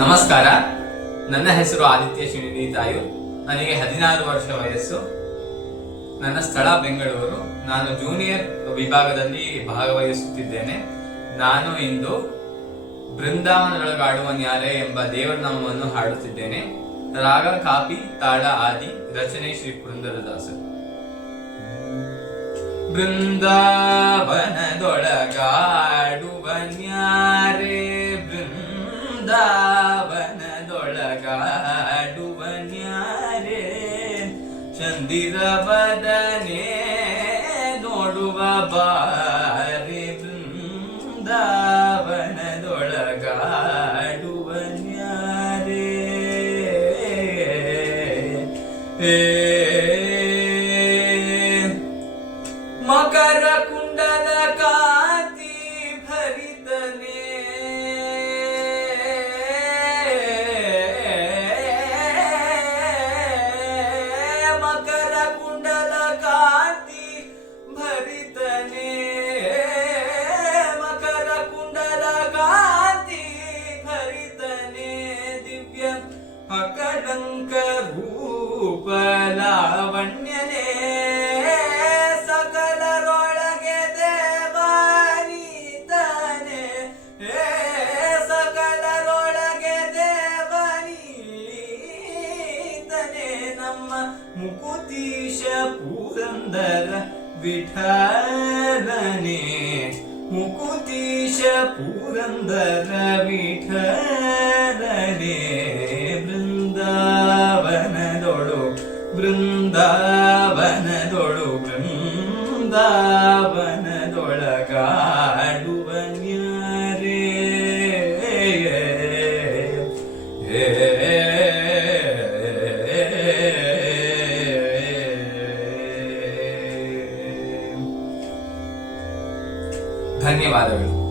ನಮಸ್ಕಾರ. ನನ್ನ ಹೆಸರು ಆದಿತ್ಯ ಶಿಣಿನಿ ತಾಯು. ನನಗೆ 16 ವರ್ಷ ವಯಸ್ಸು. ನನ್ನ ಸ್ಥಳ ಬೆಂಗಳೂರು. ನಾನು ಜೂನಿಯರ್ ವಿಭಾಗದಲ್ಲಿ ಭಾಗವಹಿಸುತ್ತಿದ್ದೇನೆ. ನಾನು ಇಂದು ಬೃಂದಾವನದೊಳಗಾಡುವ ನ್ಯಾರೆ ಎಂಬ ದೇವರ ನಾಮವನ್ನು ಹಾಡುತ್ತಿದ್ದೇನೆ. ರಾಗ ಕಾಪಿ, ತಾಳ ಆದಿ, ರಚನೆ ಶ್ರೀ ಪುರಂದರದಾಸರು. ಬೃಂದಾವನದೊಳಗಾಡುವ ನ್ಯಾರೆ, ಬೃಂದಾವನದೊಳಗಾಡುವ ನ್ಯಾರೆ, ಚಂದಿರ ಬದನೆ ನೋಡುವ ಬಾರೆ, ಬೃಂದಾವನದೊಳಗಾಡುವ ನ್ಯಾರೆ. ಮಕರ ಕುಂಡಲ ಕಾಂತಿ ಭರಿತನೆ, ಮಕರ ಕುಂಡಲ ಕಾಂತಿ ಭರಿತನೆ, ಮಕರ ಕುಂಡಲ ಕಾಂತಿ ಭರಿತನೆ, ದಿವ್ಯ ಅಕಳಂಕ ರೂಪ ಲಾವಣ್ಯನೇ, ಸಕಲರೊಳಗೆ ದೇವನೀತನೆ, ಸಕಲರೊಳಗೆ ದೇವನೀತನೆ, ನಮ್ಮ ಮುಕುತೀಶ ಪುರಂದರ ವಿಠಲನೆ, ಮುಕುತೀಶ ಪುರಂದರ ವಿಠಲನೆ. ಬೃಂದಾವನದೊಳು ಬೃಂದಾವನದೊಳು ಬೃಂದಾವನದೊಳಗಾಡುವ ನ್ಯಾರೆ. ಧನ್ಯವಾದಗಳು.